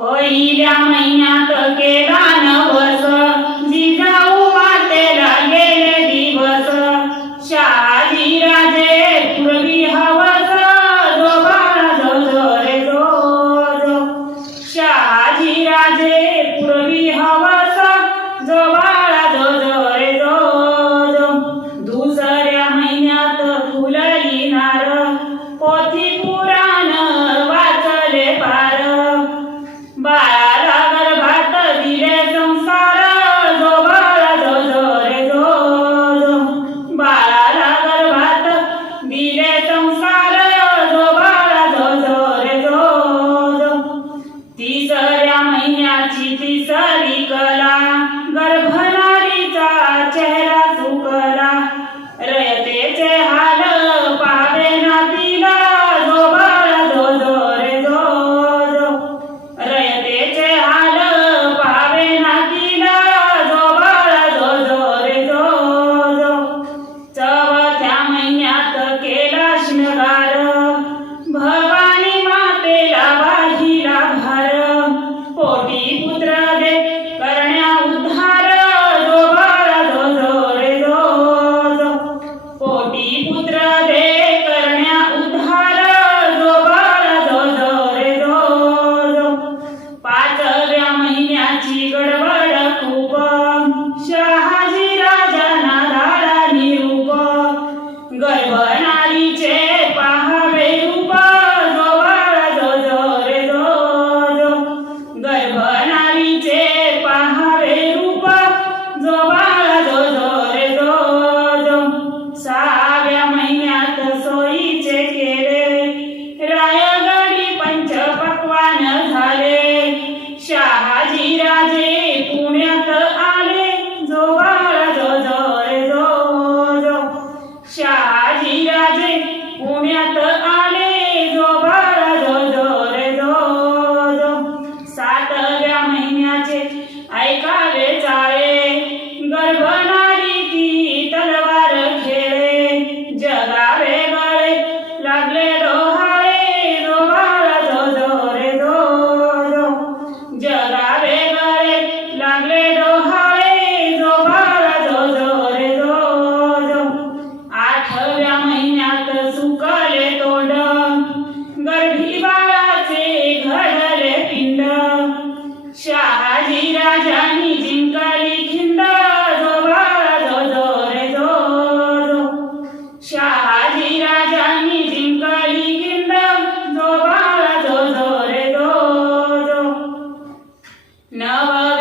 पहिल्या महिन्यात केला नवस चौथ्या महिन्यात केला शृंगार भग ऐका राजानी जिंकाली खिंड जोबा जो जो रे जो जो शहाजी खिंड जोबा जो रे जो नव